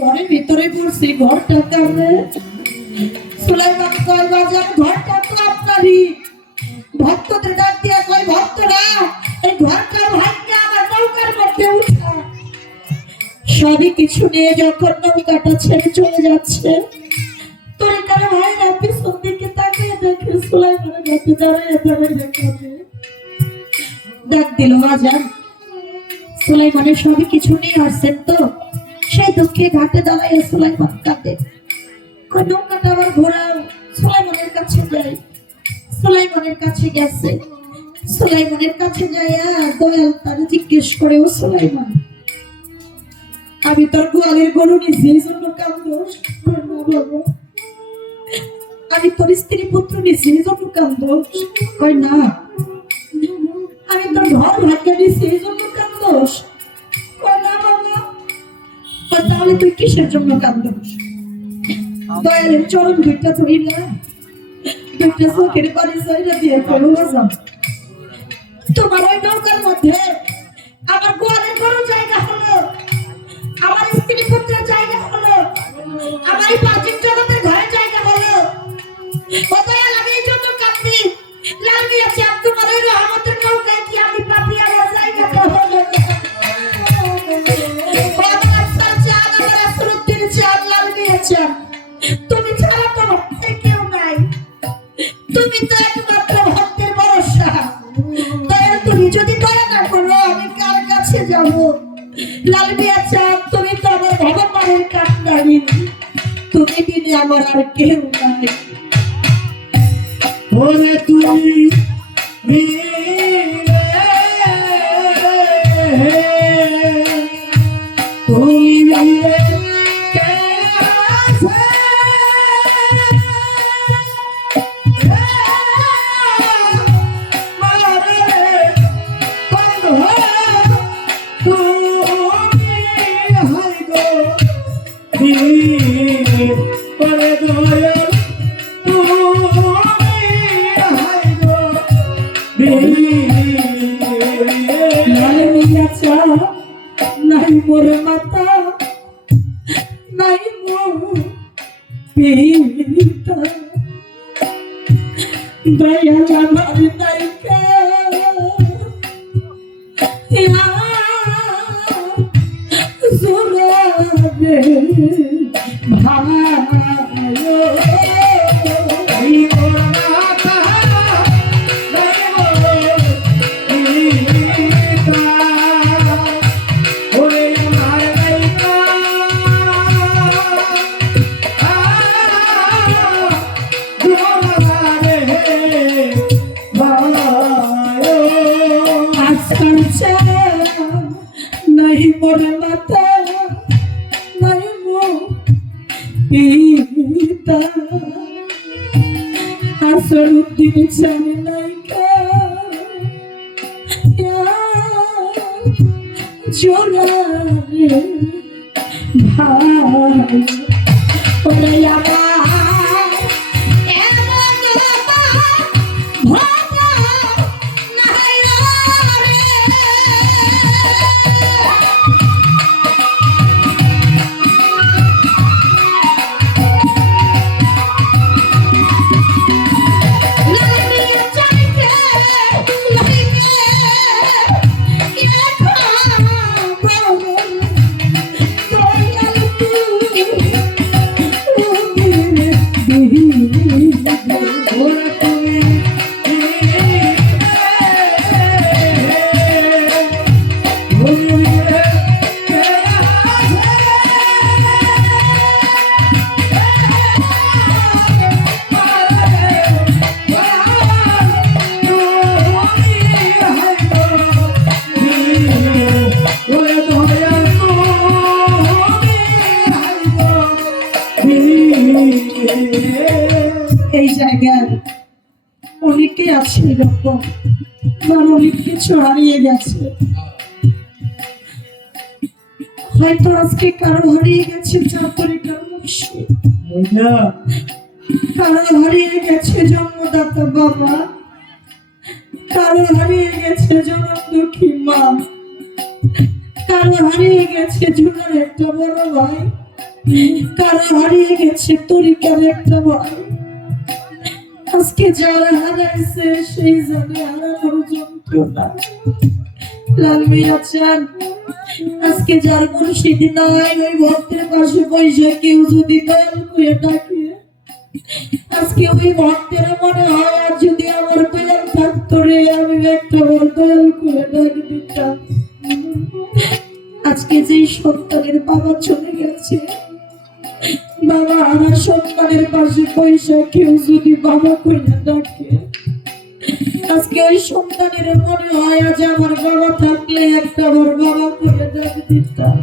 ঘরের ভিতরে পড়ছি, ঘরটা কামড়ে সুলাইমান কয় বাজার ঘরটা তো আপনারই। ভক্তদের ডাক দিয়া কয় ভক্তরা এই ঘরটা ভাঙিয়া আমার নৌকার মধ্যে উঠা। সবই কিছু নিয়ে যখন নৌকাটা ছেড়ে চলে যাচ্ছে, তরিকার ভাইরা পিছন দিকে তাকিয়ে দেখে সুলাইমানের কাছে দাঁড়িয়ে দাঁড়িয়ে কাঁদে। ডাক দিল বাজার সুলাইমানের সবই কিছু নিয়ে আসছেন তো? সেই দুঃখে ঘাটে দাঁড়াইয়া সুলাইমান কাঁদে। নৌকাটা আবার ঘোরাও, সুলাইমানের কাছে যাই। সুলাইমানের কাছে গেছে, সুলাইমানের কাছে যাইয়া দয়াল তার জিজ্ঞেস করে, ও সুলাইমান, আমি তোর গোয়ালের গরু নিয়েছি এই জন্য কান্দোস? না বাবা, আমি তোর স্ত্রী পুত্র নিয়েছি এই জন্য কান্দোস? কয় না। আমি তোর ঘর ভাগ্য নিয়েছি এই জন্য কান্দোস? কয় না বাবা। তাহলে তুই কিসের জন্য কান্দোস? দয়ালের চরণ দুইটা ধরিলা, দুইটা চোখের পানি জয়রা দিয়ে করো বাজান, তোমার ওই নৌকার মধ্যে আমার গোয়ালের গরু জায়গা হলো, আমার স্ত্রী পুত্রের জায়গা হলো, আমার এই পাঁচিল জগতের ঘরের জায়গা হলো। ও দয়াল, আমি এই জন্য কাঁদি। লাল দিয়েছে তোমার ওই রহমতের নৌকায় কি আমি পাপি আমার জায়গাটা হলো? তুমি ছাড়া তো কেউ নাই, তুমি তো একমাত্র ভক্তের ভরসা। দয়া, তুমি যদি দয়া না করো আমি কার কাছে যাব? লাল মিয়া চাঁদ, তুমি তো আমার ভগবানের কান্ডারি, তুমি দিনে আমার আর কেউ নাই। ওরে তুমি নাই মোর মাতা, নাই মোর পিতা, দয়াল আমার নাইকা জোরাবে ভালো। নাই মোর মাতা, নাই মোর পিতা, আসরুদ্দিন জানি নাইকা জোরারে ভাই। ওরে আমার এমন ভাতা নাই রে। এই জায়গায় অনেকে আছে এরকম, অনেক কিছু হারিয়ে গেছে। হয়তো আজকে কারো হারিয়ে গেছে চাকরিকার মুর্শিদ, কারো হারিয়ে গেছে জন্মদাতা বাবা, কারো হারিয়ে গেছে জনম দুঃখী মা, কারো হারিয়ে গেছে জুনার একটা বড় ভাই, কারো হারিয়ে গেছে তরিকার একটা ভাই। আজকে যারা হারাইছে সেই জানে হারানোর যন্ত্রণা। লাল মিয়া চান আজকে যার মুর্শিদ নাই ওই ভক্তের পাশে বসে কেউ যদি দয়াল করে ডাকে, আজকে ওই ভক্তের মনে হয় আর যদি আমার দয়াল থাকতো রে আমি একটা দয়াল করে ডাক দিতাম। আজকে যে সন্তানের বাবা চলে গেছে, বাবা আমার সন্তানের পাশে পয়সা কেউ যদি বাবা কইলে ডাকে, আজকে ওই সন্তানের মনে হয় আজ আমার বাবা থাকলে একটা আমার বাবা কইলে ডাক দিতাম।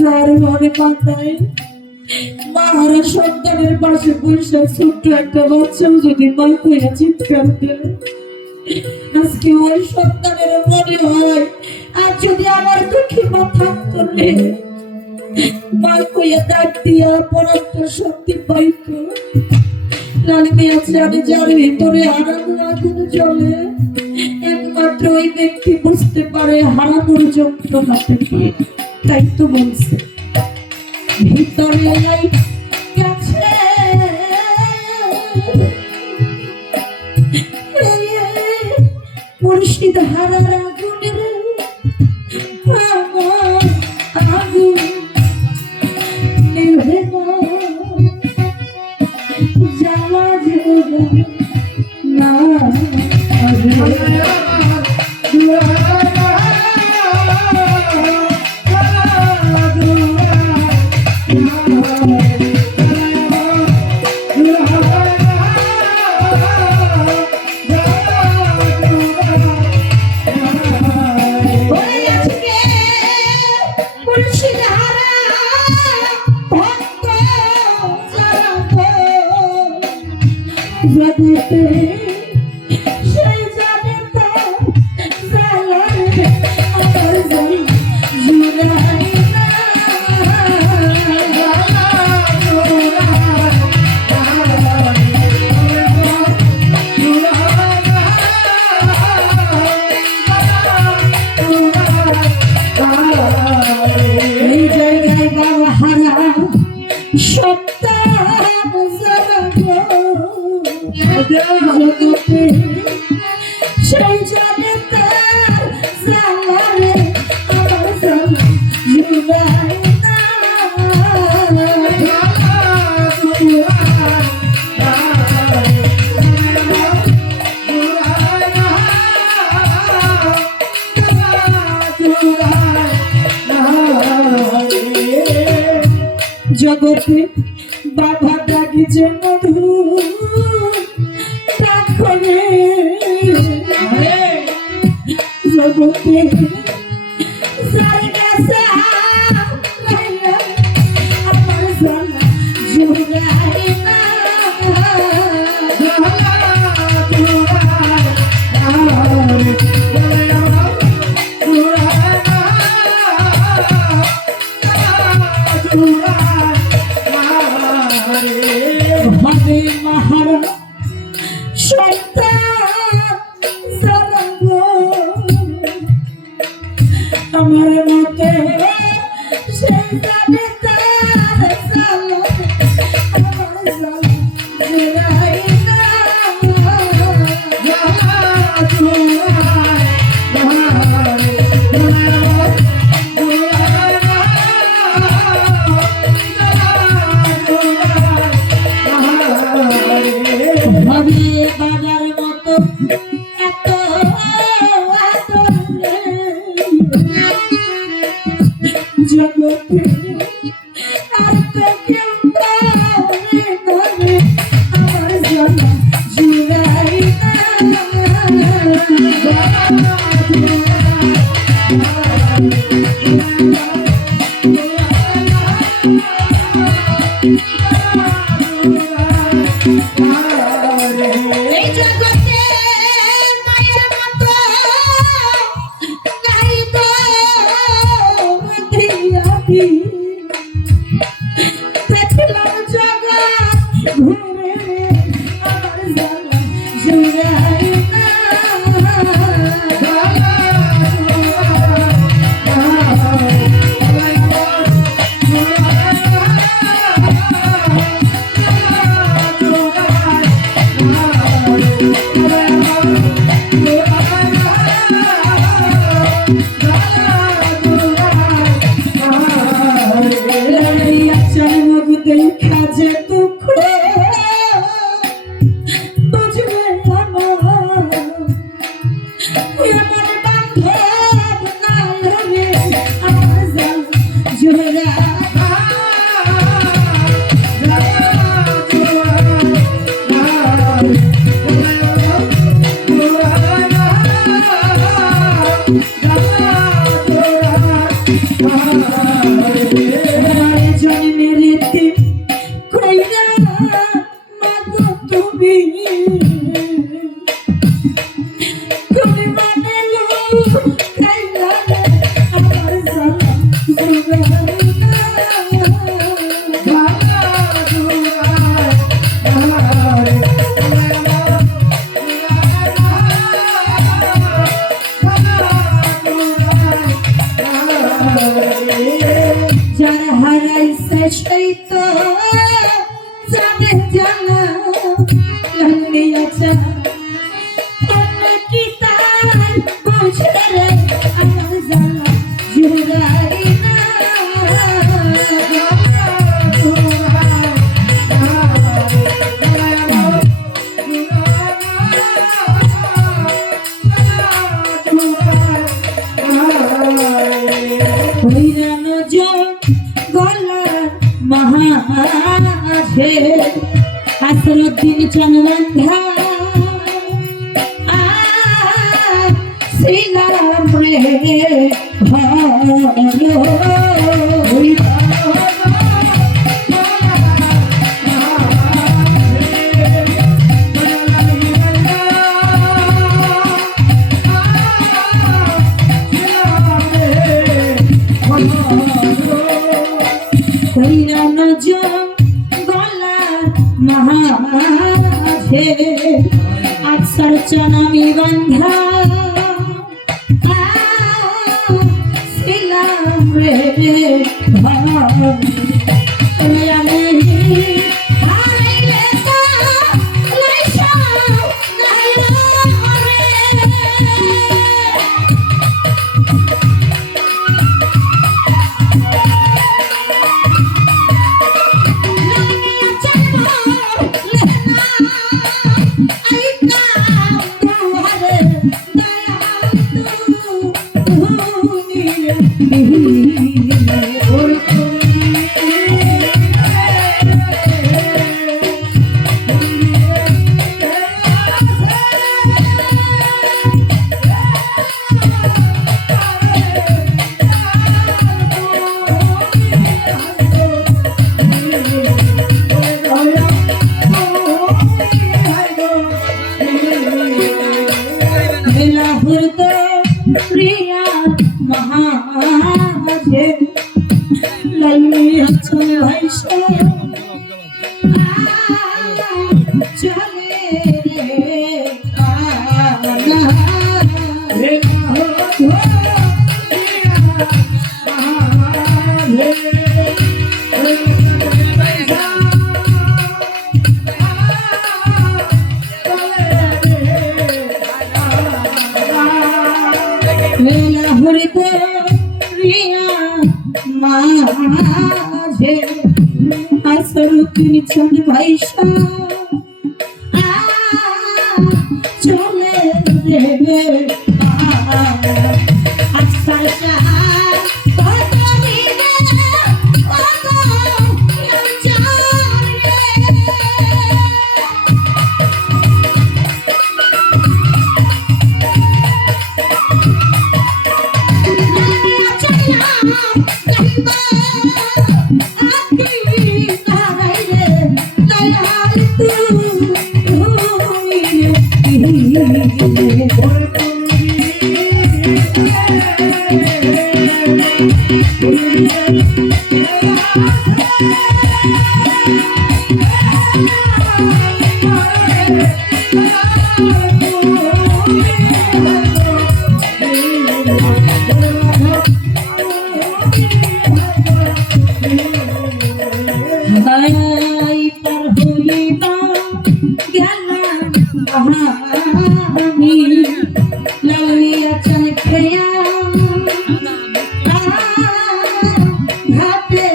যার মনে মাথায় মারা সন্তানের পাশে পয়সা ছোট্ট একটা বাচ্চাও যদি মা কইয়া চিৎকার দেয়, আজকে ওই সন্তানের মনে হয় আর যদি আমার দুঃখী মা থাকতো রে মা কইয়া ডাক দিয়া পরান্ত শক্তি পাইত। লালিমে আছে আমি যার ভিতরে হারানোর আগুন জ্বলে, একমাত্র ওই ব্যক্তি বুঝতে পারে হারানোর যন্ত্রণাটা কি। তাই তো বলছে ভিতরে গেছে মুর্শিদ হারার আগুনের আগুন নিভে যাওয়া না জগতে সেই জানে তো জালারে আমার জান জুড়াই না এই জায়গায় বাবা হারা সন্তান জগতে সেই জানে তার জালারে আমার জান জুড়াই না জগতে বাবা ডাকি যে মধু জগতে যাই গেছে আমার জানা জুড়াই না হবে মাহারা সন্তান আমার মতে সেই জানে তার জালা আমার জালা জুড়াই না ভাবে বাবার মতো এত জগতে আর তো কেউ করে আমার জানা জুড়াই এই জগতে মায়ের মতো নাই তো দেখলাম জগৎ ঘুরে আমার জানা জুড়াই না লালিয়া চল মগুতে খাজে দুঃখ বুঝবে আমার বান্ধব না রে আমার জান জোরা যারা হারাইছে সেই তো জানে জানা লালিয়াছে কি তার বুঝে রে আমার জানা জুড়াই না হইরানো গলার মহাছে আসরুদ্দিন চন্দ্রন্ধা শ্রীরাম রে হইরানো গলার মহাছে আকসার চনামি বন্ধা ছিলাম রে আমি হারাইলে তো লাইসা নাই রে প্রিয়া মহাজে লালিয়া চল ভাইসা চলে রে আলা রে হরিতে প্রিয়া মাঝে আসরুদ্দিন চন্দ্র ভাইসা চলে রে আচ্ছা লালিয়া চল খেয়া ঘাটে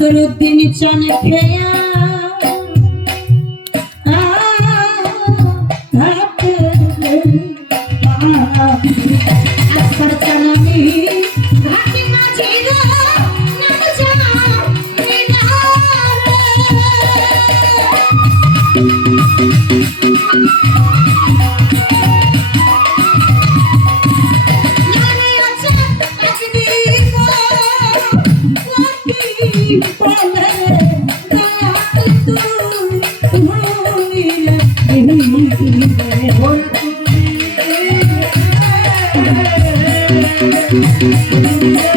নাসরুদ্দিন চান খেয়া আকবর চানামি ঘাটি মাঝি গো নাম জানা Thank you.